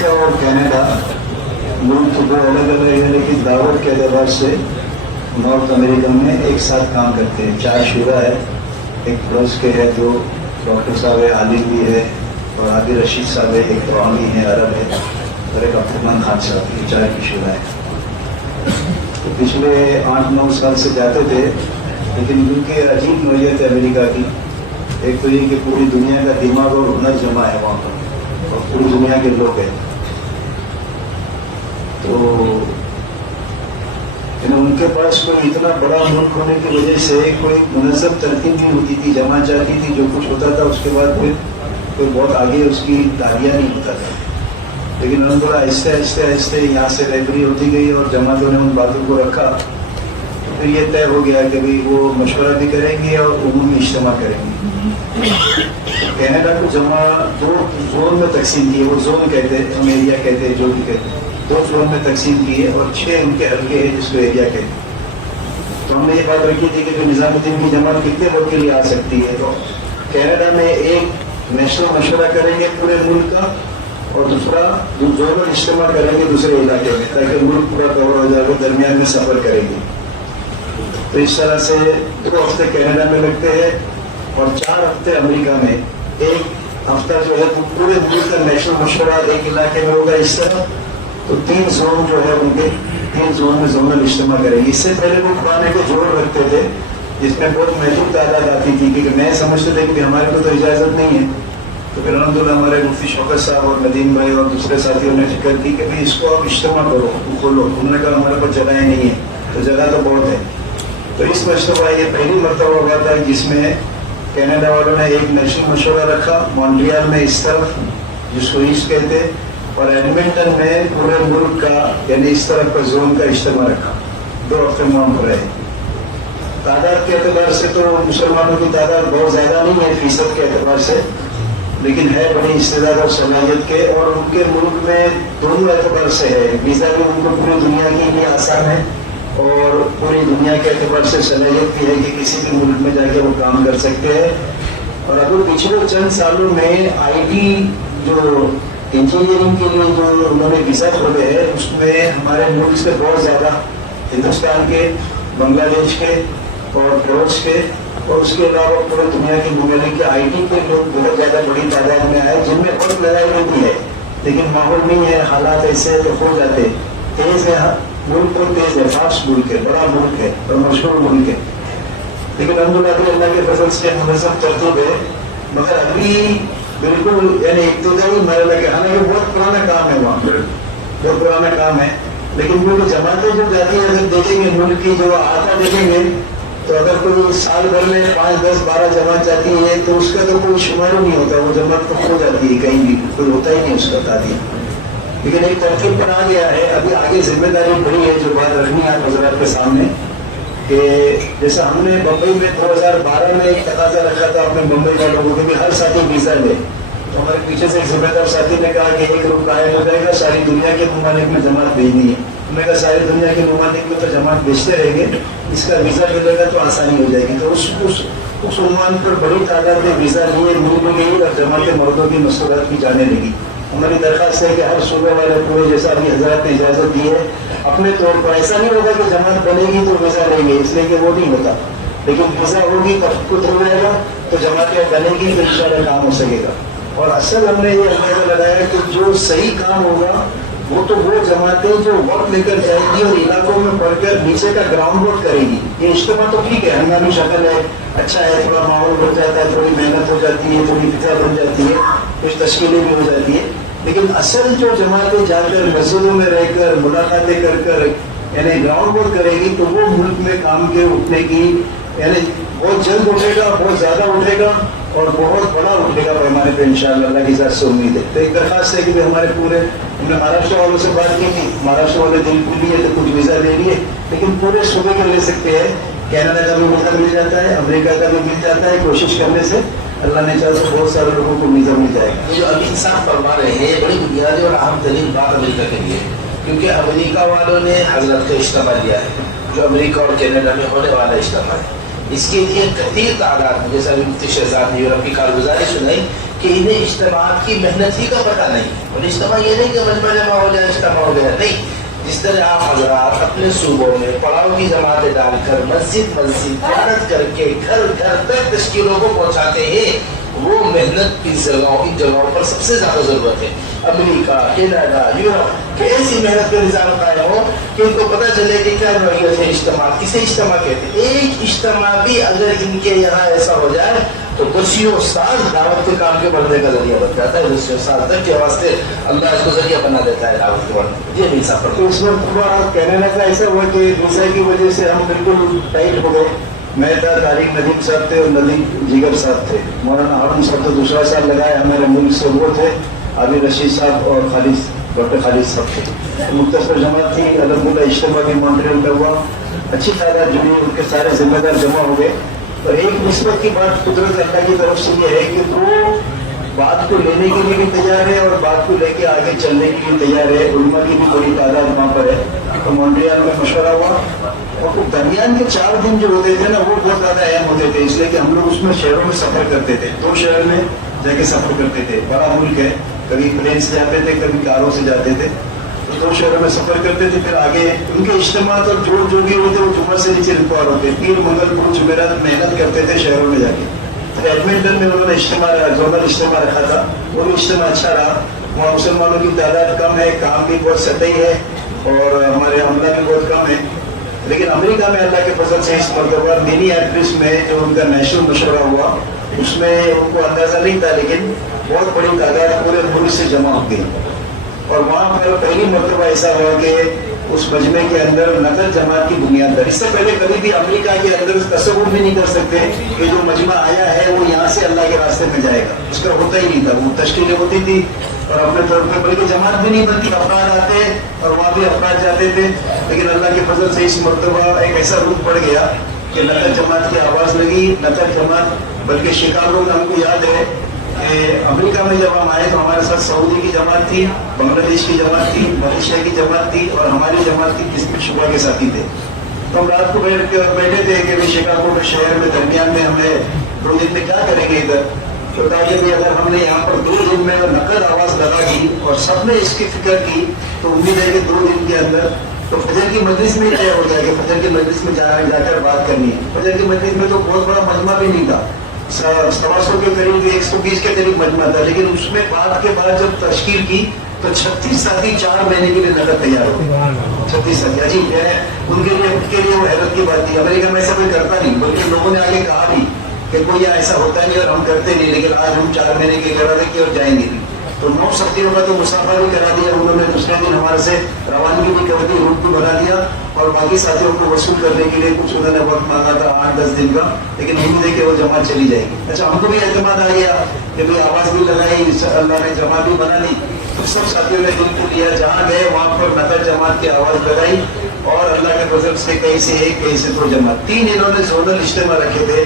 امریکہ اور کینیڈا ملک دو الگ الگ ہے، لیکن دعوت کے اعتبار سے نارتھ امریکہ میں ایک ساتھ کام کرتے ہیں. 4 شعبہ ہے، ایک پڑوس کے ہے، 2 ڈاکٹر صاحب ہے، عالم بھی ہے، اور عادل رشید صاحب ہے، ایک قرآنی ہے، عرب ہے، اور ایک عبدالرحمان خان صاحب. یہ 4 کی شعبہ ہے. تو پچھلے 8-9 سال سے جاتے تھے، لیکن ان کی عجیب نوعیت ہے امریکہ کی. ایک تو یہ کہ پوری دنیا کا دماغ اور ہنر جمع ہے وہاں پر، اور پوری دنیا کے لوگ ہیں. تو ان کے پاس کوئی اتنا بڑا ملک ہونے کی وجہ سے کوئی منظم ترتیب نہیں ہوتی تھی، جماعت جاتی تھی، جو کچھ ہوتا تھا اس کے بعد پھر کوئی بہت آگے اس کی داریاں نہیں ہوتا تھا. لیکن ہم تھوڑا آہستہ آہستہ آہستہ یہاں سے رہبری ہوتی گئی اور جماعتوں نے ان باتوں کو رکھا. تو پھر یہ طے ہو گیا کہ بھائی وہ مشورہ بھی کریں گے اور عمومی اجتماع کریں گے. کینیڈا کو جمع 2 زون میں تقسیم کی، وہ زون کہتے ہیں، ہم ایریا کہتے ہیں، جو بھی کہتے ہیں. 2 زون میں تقسیم کی ہے اور 6 ان کے حلقے ہیں جس کو ایریا کہتے ہیں. تو ہم نے یہ بات رکھی تھی کہ نظام الدین کی جماعت کتنے وقت کے لیے آ سکتی ہے. تو کینیڈا میں ایک نیشنل مشورہ کریں گے پورے ملک کا، اور دوسرا زونل اجتماع کریں گے دوسرے علاقے میں، تاکہ ملک پورا کور ہو جائے. وہ درمیان میں سفر کریں گے. تو اس طرح سے 2 ہفتے کینیڈا میں لگتے ہیں اور 4 ہفتے امریکہ میں. ایک ہفتہ جو ہے وہ پورے ملک کا نیشنل مشورہ ایک علاقے میں ہوگا. اس طرح تو 3 زون جو ہے ان کے 3 زون میں زونل اجتماع کریں گے. اس سے پہلے وہ پرانے کو جوڑ رکھتے تھے جس میں بہت محدود تعداد آتی تھی، کیونکہ میں سمجھتے تھے کہ ہمارے کو تو اجازت نہیں ہے. تو پھر الحمدللہ ہمارے مفتی شوکت صاحب اور ندیم بھائی اور دوسرے ساتھیوں نے ذکر کی کہ بھائی اس کو آپ اجتماع کرو، کھولو. انہوں نے کہا ہمارے پاس جگہیں نہیں ہے، تو جگہ تو بہت ہے. تو اس مرتبہ یہ پہلی مرتبہ ہوا تھا جس میں کینیڈا والوں نے ایک نیشنل مشورہ رکھا مونٹریال میں اس طرف، جس کو ایسٹ کہتے، اور ایڈمنٹن میں پورے ملک کا یعنی اس طرف کا زون کا اجتماع رکھا. 2 ہفتے میں ہم رہے. تعداد کے اعتبار سے تو مسلمانوں کی تعداد بہت زیادہ نہیں ہے فیصد کے اعتبار سے، لیکن ہے بڑی استعداد اور صلاحیت کے. اور ان کے ملک میں دونوں اعتبار سے ہے. ویزا بھی ان کو پوری دنیا کے لیے آسان ہے، اور پوری دنیا کے اعتبار سے صلاحیت بھی ہے کہ کسی بھی ملک میں جا کے وہ کام کر سکتے ہیں. اور ابھی پچھلے چند سالوں میں آئی ٹی جو انجینئرنگ کے لیے جو انہوں نے ویزا کھولے ہیں، اس میں ہمارے ملک سے بہت زیادہ ہندوستان کے، بنگلہ دیش کے اور روس کے، اور اس کے علاوہ پورے دنیا کے ممالک کے آئی ٹی کے لوگ بہت زیادہ بڑی تعداد میں آئے، جن میں بہت لڑائی بھی ہے. لیکن ماحول نہیں ہے، حالات ایسے تو ہو جاتے. تیز ہے ملک، تو تیز ہے، فاسٹ ملک ہے، بڑا ملک ہے اور مشہور ملک ہے. لیکن الحمدللہ اللہ کے فضل سے منظم ترتیب ہے. مگر ابھی بالکل یعنی ابتدائی مرحلہ کے، حالانکہ بہت پرانا کام ہے وہاں پر، بہت پرانا کام ہے. لیکن کیونکہ جماعتیں جو جاتی ہیں اگر دیکھیں گے ملک کی جو آتا دیکھیں گے، تو اگر کوئی سال بھر میں 5, 10, 12 جماعت جاتی ہے تو اس کا تو کوئی شمار نہیں ہوتا. وہ جماعت تو ہو جاتی ہے، کہیں بھی کوئی ہوتا ہی نہیں اس کا تعداد. لیکن ایک ترتیب پر آ گیا ہے. ابھی آگے ذمہ داری بڑی ہے جو بات رکھنی ہے حضرات کے سامنے، کہ جیسا ہم نے بمبئی میں 2012 میں ایک تقاضا رکھا تھا اپنے بمبئی والوں کو کہ ہر ساتھی ویزا لے. تو ہمارے پیچھے سے ایک ذمہ دار ساتھی نے کہا کہ 1 گروپ قائم ہو جائے گا، ساری دنیا کے ممالک میں جماعت بھیجنی ہے. ہم نے کہا ساری دنیا کے ممالک میں تو جماعت بھیجتے رہیں گے، اس کا ویزا ملے گا تو آسانی ہو جائے گی. تو اس عنوان پر بڑی تعداد میں ویزا لیے مل بھی گئی اور جماعت مردوں کی مصروفیات بھی جانے لگی. ہماری درخواست ہے کہ ہر صوبے والے پورے جیسا ابھی حضرات نے اجازت دی ہے اپنے طور پر، ایسا نہیں ہوگا کہ جماعت بنے گی تو ویزا لیں گے، اس لیے کہ وہ نہیں ہوتا. لیکن ویزا ہوگی تفقد ہو جائے گا تو جماعتیں بنے گی تو انشاءاللہ کام ہو سکے گا. اور اصل ہم نے یہ اندازہ لگایا کہ جو صحیح کام ہوگا وہ تو وہ جماعتیں جو وقت لے کر جائے گی اور علاقوں میں پڑھ کر نیچے کا گراؤنڈ ورک کرے گی. یہ اجتماع تو ٹھیک ہے، ہنگامی شکل ہے، اچھا ہے، تھوڑا ماحول بن جاتا ہے، تھوڑی محنت ہو جاتی ہے، تھوڑی فکر بن جاتی ہے، کچھ تشکیلیں بھی ہو جاتی ہے. لیکن اصل جو جماعتیں جا کر مسجدوں میں رہ کر ملاقاتیں کر یعنی گراؤنڈ ورک کرے گی تو وہ ملک میں کام کے اٹھنے کی یعنی بہت جلد اٹھے گا، بہت زیادہ اٹھے گا اور بہت بڑا اٹھے گا پیمانے پہ انشاءاللہ. اللہ کی ذات سے امید ہے. تو ایک درخواست ہے کہ ہمارے پورے، ہم نے مہاراشٹر والوں سے بات کی تھی، مہاراشٹر والے دل کو لیے تو کچھ ویزا لے لیے، لیکن پورے صوبے کا لے سکتے ہیں. کینیڈا کا بھی ویزا مل جاتا ہے، امریکہ کا بھی مل جاتا ہے. کوشش کرنے سے اللہ نے چاہا تو بہت سارے لوگوں کو ویزا مل جائے گا. جو ابھی انصاف فرما رہے ہیں یہ بڑی بنیادی اور اہم ترین بات امریکہ کے لیے، کیونکہ امریکہ والوں نے حضرت کا اجتماع لیا ہے جو امریکہ اور کینیڈا میں ہونے والا اجتماع ہے. اس کے لیے کثیر تعداد میں، جیسا ابھی مفتی شہزاد نے یورپ کی کارگزاری سنائی کہ انہیں اجتماعات کی محنت ہی کا پتہ نہیں. اور اجتماع یہ نہیں کہ مجمع جمع ہو جائے اجتماع ہو گیا، نہیں. جس طرح آپ حضرات اپنے صوبوں میں پڑاؤ کی جماعتیں ڈال کر مسجد محنت کر کے گھر گھر تک تشکیلوں کو پہنچاتے ہیں، وہ محنت کی جگہوں ان جگہوں پر سب سے زیادہ ضرورت ہے. امریکہ، کینیڈا، یورپ کہ ایسی محنت کا نظام قائم ہو کہ ان کو پتہ چلے کہ کیا نوعیت ہے اجتماع، کسے اجتماع کہتے ہیں. ایک اجتماع بھی اگر ان کے یہاں ایسا ہو جائے تو دسیوں سال دعوت کے کام کے بڑھنے کا ذریعہ بن جاتا ہے. دسیوں سال تک کے واسطے اللہ اس کو ذریعہ بنا دیتا ہے دعوت کے بڑھنے کا. یہ نہیں سفر. تو اس وقت کینیڈا کا ایسا ہوا کہ دوسرے کی وجہ سے ہم بالکل ٹائٹ ہو گئے. میں تھا، طارق ندیم صاحب تھے اور ندیم جگر صاحب تھے. مولانا ہارون صاحب تو دوسرا سال لگائے، ہمارے ملک سے وہ تھے عابد رشید صاحب اور ڈاکٹر خالد صاحب تھے. مختصر جماعت تھی. الحمدللہ اجتماع بھی مونٹریل کا ہوا، اچھی تعداد جڑی، ان کے سارے ذمہ دار جمع ہو گئے. اور ایک نسبت کی بات قدرت اللہ کی طرف سے یہ ہے کہ وہ بات کو لینے کے لیے بھی تیار ہے اور بات کو لے کے آگے چلنے کے لیے تیار ہے. علماء کی بھی بڑی تعداد وہاں پر ہے. تو مونٹریال میں مشورہ ہوا اور درمیان کے 4 دن جو ہوتے تھے نا وہ بہت زیادہ اہم ہوتے تھے، اس لیے کہ ہم لوگ اس میں شہروں میں سفر کرتے تھے. 2 شہر میں جا کے سفر کرتے تھے. بڑا ملک ہے، کبھی پلین سے جاتے تھے، کبھی کاروں سے جاتے تھے. تو 2 شہروں میں سفر کرتے تھے. پھر آگے ان کے اجتماعات اور جو بھی ہوتے وہ جمعہ سے نیچے ریکارڈ ہوتے. پیر منگل پور جمعرات محنت کرتے تھے شہروں میں جا کے. ایڈمنٹن میں انہوں نے زونل اجتماع رکھا تھا، وہ بھی اجتماع اچھا رہا. وہاں مسلمانوں کی تعداد کم ہے، کام بھی بہت سطحی ہے اور ہمارے عملہ بھی بہت کم ہے. لیکن امریکہ میں اللہ کے فضل سے اس مرتبہ منی ایپلس میں جو ان کا نیشنل مشورہ ہوا اس میں ان کو اندازہ نہیں تھا، لیکن بہت بڑی تعداد پورے ملک سے جمع ہو گئی. اور وہاں پر پہلی مرتبہ ایسا ہوا کہ اس مجمع کے اندر نقل جماعت کی بنیاد پر، اس سے پہلے کبھی بھی امریکہ کے اندر تصور بھی نہیں کر سکتے کہ جو مجمع آیا ہے وہ یہاں سے اللہ کے راستے میں جائے گا. اس کا ہوتا ہی نہیں تھا. وہ تشکیلیں ہوتی تھی اور اپنے طور پہ بلکہ جماعت بھی نہیں بنتی، افراد آتے اور وہاں بھی افراد جاتے تھے. لیکن اللہ کے فضل سے اس مرتبہ ایک ایسا روپ پڑ گیا کہ نقل جماعت کی آواز لگی. نقل جماعت بلکہ شکاگو میں ہم کو یاد ہے کہ امریکہ میں جب ہم آئے تو ہمارے ساتھ سعودی کی جماعت تھی، بنگلہ دیش کی جماعت تھی، ملیشیا کی جماعت تھی اور ہماری جماعت کی جس میں شعبہ کے ساتھی تھے. تو ہم رات کو بیٹھے تھے کہ شکاگو میں شہر میں درمیان میں ہمیں 2 دن میں کیا کریں گے ادھر. تو کہا کہ اگر ہم نے یہاں پر 2 دن میں نقل آواز لگا دی اور سب نے اس کی فکر کی تو امید ہے کہ 2 دن کے اندر تو فجر کی مجلس میں طے ہو گیا کہ فجر کی مجلس میں جا کر بات کرنی ہے. فجر کی مجلس میں تو بہت بڑا مجمع بھی نہیں تھا، 100 کے قریب 120 کے قریب مجمع تھا. لیکن اس میں بات کے بعد جب تشکیل کی تو 36 ساتھی 4 مہینے کے لیے نقل تیار ہو گئے. 36 ساتھی عجیب ہے ان کے لیے وہ حیرت کی بات تھی. امریکہ میں ایسا کوئی کرتا نہیں، بلکہ لوگوں نے آگے کہا بھی کہ کوئی ایسا ہوتا نہیں اور ہم کرتے نہیں. لیکن آج ہم 4 مہینے کے ارادے کی اور جائیں گے. تو 9 ساتھیوں کا تو مسافہ بھی کرا دیا انہوں نے. دوسرے دن ہمارے سے روانگی بھی کر دی، روٹ بھی بنا دیا اور باقی ساتھیوں کو وصول کرنے کے لیے کچھ انہوں نے وقت مانگا تھا 8-10 دن کا. لیکن امید ہے کہ وہ جماعت چلی جائے گی. اچھا ہم کو بھی اعتماد آ گیا کہ بھائی آواز بھی لگائی، اللہ نے جماعت بھی بنا لی. تو سب ساتھیوں نے دل کو لیا، جہاں گئے وہاں پر نقل جماعت کی آواز لگائی اور اللہ کے فضل سے کہیں سے ایک کہیں سے 2 جماعت. 3 انہوں نے زونل اجتماع رکھے تھے.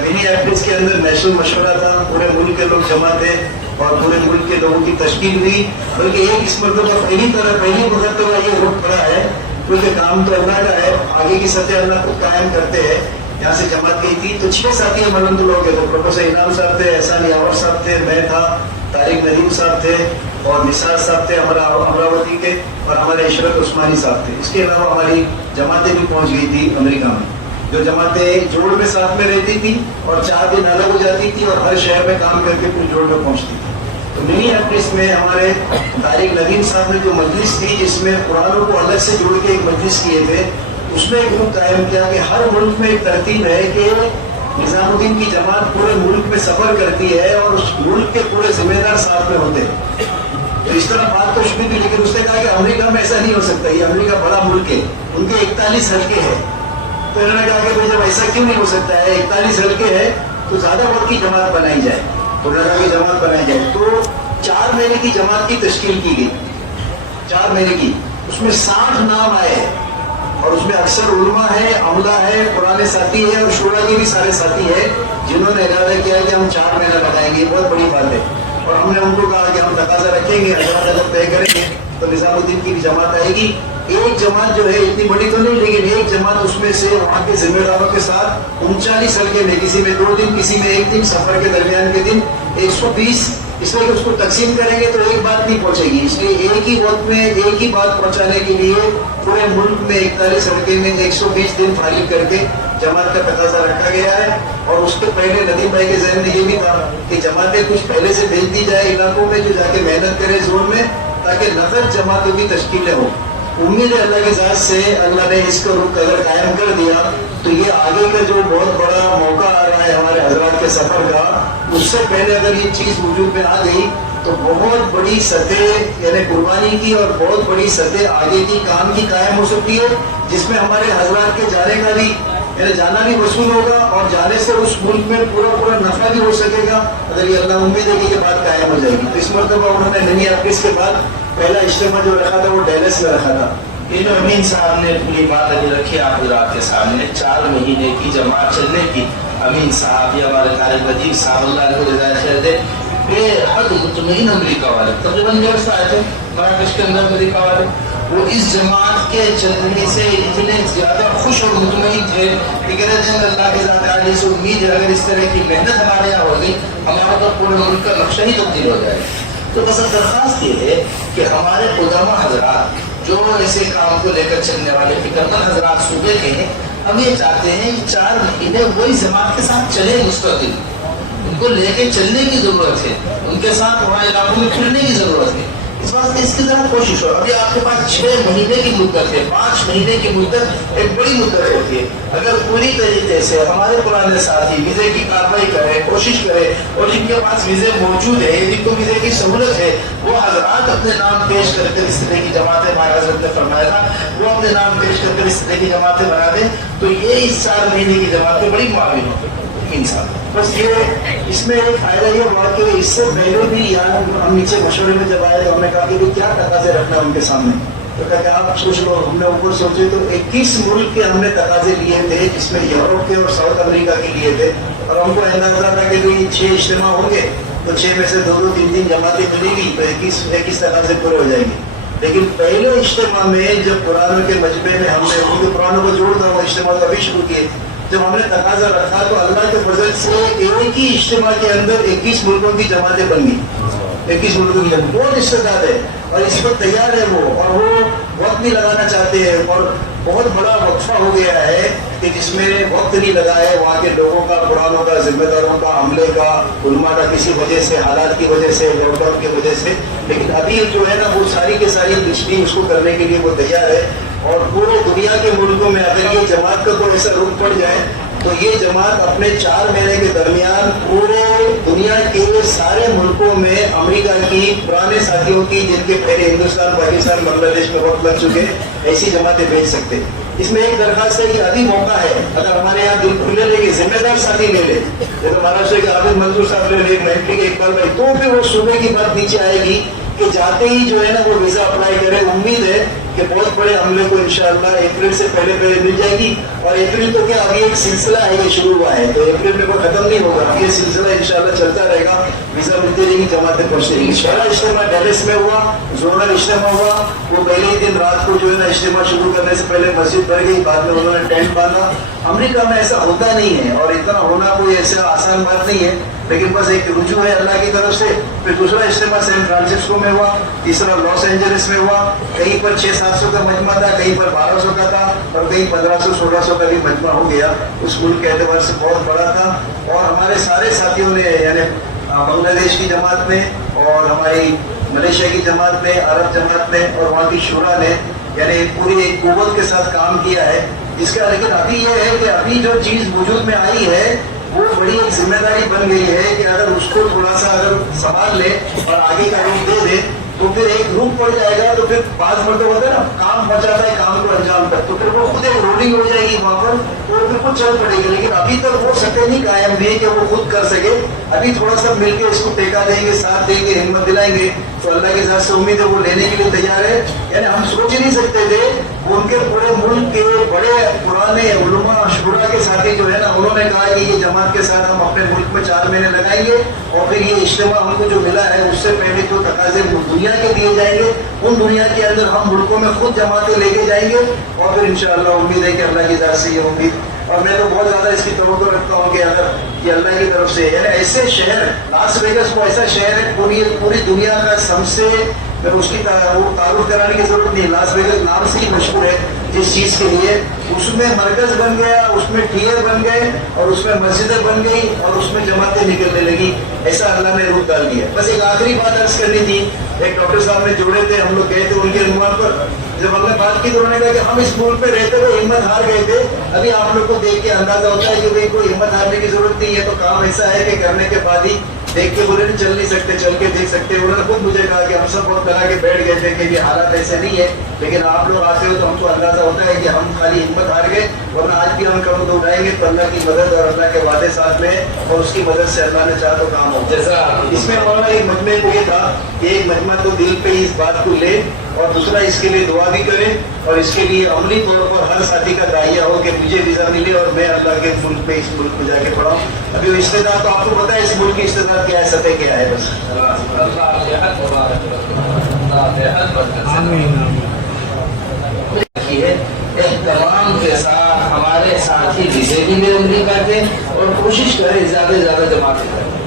منی ایپلس کے اندر نیشنل مشورہ تھا، پورے ملک کے لوگ جمع تھے اور پورے ملک کے لوگوں کی تشکیل ہوئی. بلکہ ایک اس مرتبہ پہلی مرتبہ یہ رخ پڑا ہے کیونکہ کام تو اللہ کا ہے، آگے کی سطح اللہ کو قائم کرتے ہیں. یہاں سے جماعت گئی تھی تو 6 ساتھی ہم الحمد لوگ تو پروفیسر انعام صاحب تھے، احسان یاور صاحب تھے، میں تھا، طارق ندیم صاحب تھے اور نثار صاحب تھے امراوتی کے اور ہمارے اشرف عثمانی صاحب تھے. اس کے علاوہ ہماری جماعتیں بھی پہنچ گئی تھی امریکہ میں. جو جماعتیں جوڑ میں ساتھ میں رہتی تھی اور 4 دن الگ ہو جاتی تھی اور ہر شہر میں کام کر کے پھر جوڑ میں پہنچتی تھی. تو منی ایپلس میں ہمارے طارق ندیم صاحب نے جو مجلس تھی جس میں قرآنوں کو الگ سے جوڑ کے ایک مجلس کیے تھے، اس میں ایک گروپ قائم کیا کہ ہر ملک میں ایک ترتیب ہے کہ نظام الدین کی جماعت پورے ملک میں سفر کرتی ہے اور اس ملک کے پورے ذمہ دار ساتھ میں ہوتے ہیں. تو اس طرح بات تو شبھی تھی. لیکن اس نے کہا کہ امریکہ میں ایسا نہیں ہو سکتا، یہ امریکہ بڑا ملک ہے، ان کے 41 حلقے ہیں. تو انہوں نے کہا کہ بھائی جب ایسا کیوں نہیں ہو سکتا ہے، 41 حلقے ہے تو زیادہ وقت کی جماعت بنائی جائے، تو لگا کی جماعت بنائی جائے. تو 4 مہینے کی جماعت کی تشکیل کی گئی. 4 مہینے کی اس میں 60 نام آئے اور اس میں اکثر علماء ہے، عملہ ہے، پرانے ساتھی ہے اور شورا کے بھی سارے ساتھی ہیں جنہوں نے ارادہ کیا کہ ہم 4 مہینہ لگائیں گے. بہت بڑی بات ہے. اور ہم نے ان کو کہا کہ ہم تقاضا رکھیں گے، اگر طے کریں گے تو نظام الدین کی بھی جماعت آئے گی. ایک جماعت جو ہے اتنی بڑی تو نہیں, لیکن ایک جماعت اس میں سے وہاں کے ذمہ داروں کے ساتھ 39 حلقے میں, کسی میں 2 دن, کسی میں 1 دن, سفر کے درمیان کے دن 120, اس لیے کہ اس کو تقسیم کریں گے تو ایک بات نہیں پہنچے گی. اس لیے ایک ہی وقت میں ایک ہی بات پہنچانے کے لیے پورے ملک میں 41 حلقے میں 120 دن فارغ کر کے جماعت کا تقاضا رکھا گیا ہے. اور اس کے پہلے ندیم بھائی کے ذہن میں یہ بھی تھا کہ جماعتیں کچھ پہلے سے بھیج دی جائے علاقوں میں, جو جا کے محنت کرے زون میں, تاکہ نفرت جماعتوں کی تشکیلیں ہوں. امید ہے اللہ کی ذات سے اللہ نے اس کا رخ اگر قائم کر دیا تو یہ آگے کا جو بہت بڑا موقع آ رہا ہے ہمارے حضرات کے سفر کا, اس سے پہلے اگر یہ چیز وجود میں آ گئی تو بہت بڑی سطح یعنی قربانی کی اور بہت بڑی سطح آگے کی کام کی قائم ہو سکتی ہے, جس میں ہمارے حضرات کے جانے کا بھی یعنی جانا بھی وصول ہوگا اور جانے سے اس ملک میں پورا نفع بھی ہو سکے گا, اگر یہ اللہ امید ہے کہ یہ بات قائم ہو جائے گی. تو اس مرتبہ انہوں نے منی ایپس کے بعد پہلا اجتماع جو رکھا تھا وہ ڈیلس میں رکھا تھا. یہ جو امین صاحب نے پوری بات ابھی رکھی آپ حضرات کے سامنے, 4 مہینے کی جماعت چلنے کی. امین صاحب یہ ہمارے طارق وزیر صاحب اللہ کو رضا خیر دے, بے حد مطمئن امریکہ والے, تقریباً 1.5 سال تھے مراکش کے اندر امریکہ والے, وہ اس جماعت کے چلنے سے اتنے زیادہ خوش اور مطمئن تھے کہ کہتے ہیں اللہ کی ذات عالی سے امید ہے اگر اس طرح کی محنت ہمارے یہاں ہوگی ہمارا تو پورے ملک کا نقشہ ہی تبدیل ہو جائے. تو بس درخواست یہ ہے کہ ہمارے قدامى حضرات جو ایسے کام کو لے کر چلنے والے فکرمند حضرات صوبے کے ہیں, ہم یہ چاہتے ہیں کہ 4 مہینے وہی جماعت کے ساتھ چلے مستقل, ان کو لے کے چلنے کی ضرورت ہے, ان کے ساتھ وہاں علاقوں میں کھلنے کی ضرورت ہے. اس واسطے اس کی ذرا کوشش ہو. ابھی آپ کے پاس 6 مہینے کی مدت ہے, 5 مہینے کی مدت ایک بڑی مدت ہوتی ہے. اگر پوری طریقے سے ہمارے پرانے ساتھی ویزے کی کارروائی کریں, کوشش کریں, اور جن کے پاس ویزے موجود ہے, جن کو ویزے کی سہولت ہے, وہ حضرات اپنے نام پیش کر کر اس طرح کی جماعتیں, ہمارے حضرت نے فرمایا تھا وہ اپنے نام پیش کر کر اس طرح کی جماعتیں بنا دیں, تو یہ اس 4 مہینے کی جماعتیں بڑی معاون ہو انسان. بس یہ اس میں ایک فائدہ یہ ہوا کہ اس سے پہلے بھی یہاں ہم نیچے مشورے میں جب آئے تو ہم نے کہا کہ کیا تقاضے رکھنا ہے ان کے سامنے, تو کہا کہ آپ سوچ لو. ہم نے اوپر سوچے تو 21 ملک کے ہم نے تقاضے لیے تھے, جس میں یورپ کے اور ساؤتھ امریکہ کے لیے تھے, اور ہم کو اندازہ تھا کہ 6 اجتماع ہوں گے تو 6 میں سے 2-3 جماعتیں ملے گی تو 21 تقاضے پورے ہو جائیں گے. لیکن پہلے اجتماع میں جب قرآن کے مجمع میں ہم نے قرآن کو جوڑ کر وہ اجتماع کبھی شروع کیے, جب ہم نے تقاضا رکھا تو اللہ کے فضل سے ایک ہی اجتماع کے اندر 21 ملکوں کی جماعتیں بن گئی. 21 ملکوں کی جماعت بہت استعداد ہے اور اس پر تیار ہے وہ, اور وہ وقت نہیں لگانا چاہتے ہیں, اور بہت بڑا وقفہ ہو گیا ہے کہ جس میں وقت نہیں لگا ہے وہاں کے لوگوں کا, قرآنوں کا, ذمہ داروں کا, عملے کا, علماء کا, کسی وجہ سے, حالات کی وجہ سے, لاک ڈاؤن کی وجہ سے. لیکن ابھی جو ہے نا وہ ساری کی ساری لسٹنگ اس کو کرنے کے لیے وہ تیار ہے. اور پورے دنیا کے ملکوں میں اگر یہ جماعت کا کوئی ایسا رخ پڑ جائے تو یہ جماعت اپنے 4 مہینے کے درمیان پورے دنیا کے سارے ملکوں میں امریکہ کی پرانے ساتھیوں کی, جن کے پہلے ہندوستان, پاکستان, بنگلہ دیش میں وقت لگ چکے, ایسی جماعتیں بھیج سکتے. اس میں ایک درخواست ہے کہ ابھی موقع ہے, اگر ہمارے یہاں دل کھلے لے کے ذمہ دار ساتھی لے لے, جیسے مہاراشٹر کے عابد منظور صاحب لے لے, مہنٹی کے اقبال بھائی, تو پھر وہ صوبے کی بات نیچے آئے گی کہ جاتے ہی جو ہے نا وہ ویزا اپلائی کرے. امید ہے کہ بہت بڑے عملے کو انشاءاللہ اپریل سے پہلے مل جائے گی. اور اپریل تو کیا ابھی ایک سلسلہ ہے, یہ شروع ہوا ہے, تو اپریل میں وہ ختم نہیں ہوگا, یہ سلسلہ انشاءاللہ چلتا رہے گا, ویزا ملتے رہے گی, جماعتیں پہنچتے رہی گی. پہلا اجتماع ڈیلس میں ہوا, زونل اجتماع ہوا, وہ پہلے ہی دن رات کو جو ہے نا اجتماع شروع کرنے سے پہلے مسجد بھر گئی, بعد میں انہوں نے ٹینٹ باندھا. امریکہ میں ایسا ہوتا نہیں ہے اور اتنا ہونا کوئی ایسا آسان بات نہیں ہے, لیکن بس ایک رجوع ہے اللہ کی طرف سے. پھر دوسرا اجتماع سین فرانسسکو میں ہوا, تیسرا لاس اینجلس میں ہوا, کہیں پر 600-700 کا مجمع تھا, کہیں پر 1200 کا تھا, اور کہیں 1500-1600 کا بھی مجمع ہو گیا. اس ملک کے اعتبار سے بہت بڑا تھا. اور ہمارے سارے ساتھیوں نے یعنی بنگلہ دیش کی جماعت میں اور ہماری ملیشیا کی جماعت میں, عرب جماعت میں اور وہاں کی شورا نے یعنی پوری ایک قوت کے ساتھ کام کیا ہے جس کا. لیکن ابھی یہ ہے کہ ابھی جو چیز وجود میں آئی ہے وہ بڑی ایک ذمہ داری بن گئی ہے کہ اگر اس کو تھوڑا سا اگر سنبھال لے اور آگے کا روپ دے دے تو پھر ایک روپ پڑ جائے گا. تو پھر 5 مرتبہ ہوتا ہے نا, کام بچاتا ہے کام کو انجام تک, تو پھر وہ خود ایک رولنگ ہو جائے گی وہاں پر, تو پھر کچھ چل پڑے گی. لیکن ابھی تک وہ سطح نہیں قائم ہوئی کہ وہ خود کر سکے. ابھی تھوڑا سا مل کے اس کو ٹیکا دیں گے, ساتھ دیں گے, ہمت دلائیں گے, تو اللہ کی ذات سے امید ہے وہ لینے کے لیے تیار ہے. یعنی ہم سوچ ہی نہیں سکتے تھے, ان کے پورے ملک کے بڑے پرانے علماء شورا کے ساتھی جو ہے نا, انہوں نے کہا کہ یہ جماعت کے ساتھ ہم اپنے ملک میں 4 مہینے لگائیں گے, اور پھر یہ اجتماع ہم کو جو ملا ہے اس سے پہلے جو تقاضے دنیا کے دیے جائیں گے ان دنیا کے اندر ہم ملکوں میں خود جماعتیں لے کے جائیں گے اور پھر انشاءاللہ امید ہے کہ اللہ کی ذات سے یہ امید اور میں تو بہت زیادہ اس کی توقع رکھتا ہوں کہ اگر یہ اللہ کی طرف سے یعنی ایسے شہر لاس ویگس کو ایسا شہر ہے پوری دنیا کا سب سے اس کی تعارف کرانے کی ضرورت نہیں. لاس ویگس نام سے ہی مشہور ہے جس چیز کے لیے. اس میں مرکز بن گیا, اس میں ٹھیے بن گئے اور اس میں مسجدیں بن گئی اور اس میں جماعتیں نکلنے لگی. ایسا اللہ نے روپ ڈال دیا. بس ایک آخری بات عرض کرنی تھی. ایک ڈاکٹر صاحب نے جوڑے تھے, ہم لوگ گئے تھے ان کے عنوان پر. جب ہم نے بات کی تو انہوں نے کہا کہ ہم اس ملک پہ رہتے ہوئے ہمت ہار گئے تھے. ابھی آپ لوگ کو دیکھ کے اندازہ ہوتا ہے کہ بھائی کوئی ہمت ہارنے کی ضرورت نہیں ہے, تو کام ایسا ہے کہ کرنے کے بعد ہی دیکھ کے بولے نہیں چل نہیں سکتے, چل کے دیکھ سکتے. انہوں نے خود مجھے کہا کہ ہم سب بہت ڈرا کے بیٹھ گئے تھے کہ یہ حالات ایسے نہیں ہے, لیکن آپ لوگ آتے ہو تو ہم کو اندازہ ہوتا ہے کہ ہم خالی ہمت ہار گئے, ورنہ آج بھی ہم کم تو اٹھائیں گے تو اللہ کی مدد اور اللہ کے وعدے ساتھ میں اور اس کی مدد سے اللہ نے چاہا تو کام ہو. جیسا اس میں ہمارا ایک مجمع کو یہ تھا کہ ایک مجمع تو دل پہ اس بات کو لے اور دوسرا اس کے لیے دعا بھی کرے اور اس کے لیے عملی طور پر ہر ساتھی کا داعیہ ہو کہ مجھے ویزا ملے اور میں اللہ کے ملک پہ اس ملک میں جا کے پڑھاؤں. ابھی وہ استعداد تو آپ کو پتا ہے اس ملک کی استعداد کیا ہے, سطح کیا ہے. بس اہتمام کے ساتھ ہمارے ساتھی ویزے کی بھی عملی کرتے اور کوشش کریں زیادہ سے زیادہ جماعتیں کریں.